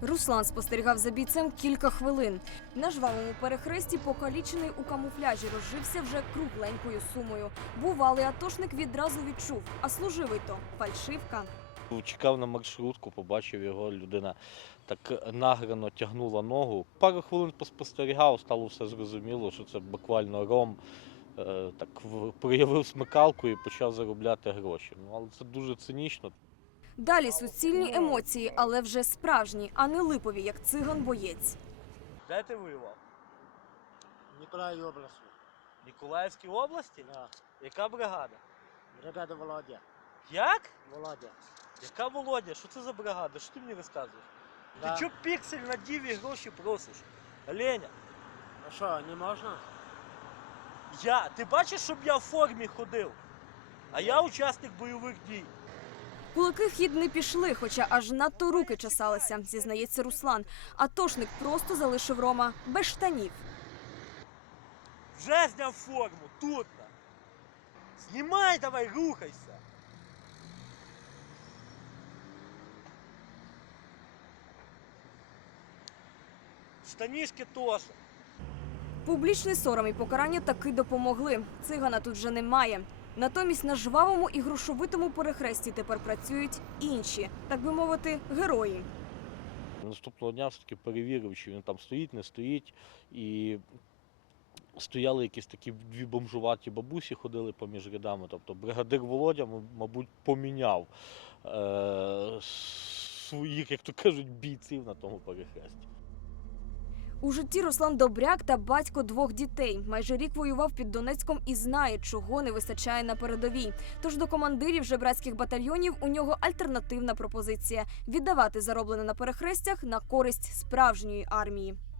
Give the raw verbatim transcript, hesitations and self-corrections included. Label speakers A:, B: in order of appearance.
A: Руслан спостерігав за бійцем кілька хвилин. На жвавому перехресті покалічений у камуфляжі розжився вже кругленькою сумою. Бувалий атошник відразу відчув, а служивий то – фальшивка.
B: Чекав на маршрутку, побачив його, людина так награно тягнула ногу. Пару хвилин поспостерігав, стало все зрозуміло, що це буквально ром. Так проявив смикалку і почав заробляти гроші. Ну, але це дуже цинічно.
A: Далі суцільні емоції, але вже справжні, а не липові, як циган-боєць.
B: Де ти воював?
C: В Ніколаївській області.
B: В Ніколаївській області?
C: Да.
B: Яка бригада?
C: Бригада Володя.
B: Як?
C: Володя.
B: Яка Володя? Що це за бригада? Що ти мені розказуєш?
C: Да.
B: Ти чого піксель на діві гроші просиш? Леня,
C: А що, не можна?
B: я, ти бачиш, щоб я в формі ходив? А я учасник бойових дій.
A: Кулаки в хід не пішли, хоча аж надто руки чесалися, зізнається Руслан. Атошник просто залишив Рома без штанів.
B: Вже зняв форму, тут. Знімай давай, рухайся. Штанішки теж.
A: Публічний сором і покарання таки допомогли. Цигана тут вже немає. Натомість на жвавому і грошовитому перехресті тепер працюють інші, так би мовити, герої.
B: Наступного дня все-таки перевірив, чи він там стоїть, не стоїть. І стояли якісь такі дві бомжуваті бабусі, ходили поміж рядами. Тобто бригадир Володя, мабуть, поміняв е- своїх, як то кажуть, бійців на тому перехресті.
A: У житті Руслан Добряк та батько двох дітей. Майже рік воював під Донецьком і знає, чого не вистачає на передовій. Тож до командирів жебрацьких батальйонів у нього альтернативна пропозиція – віддавати зароблене на перехрестях на користь справжньої армії.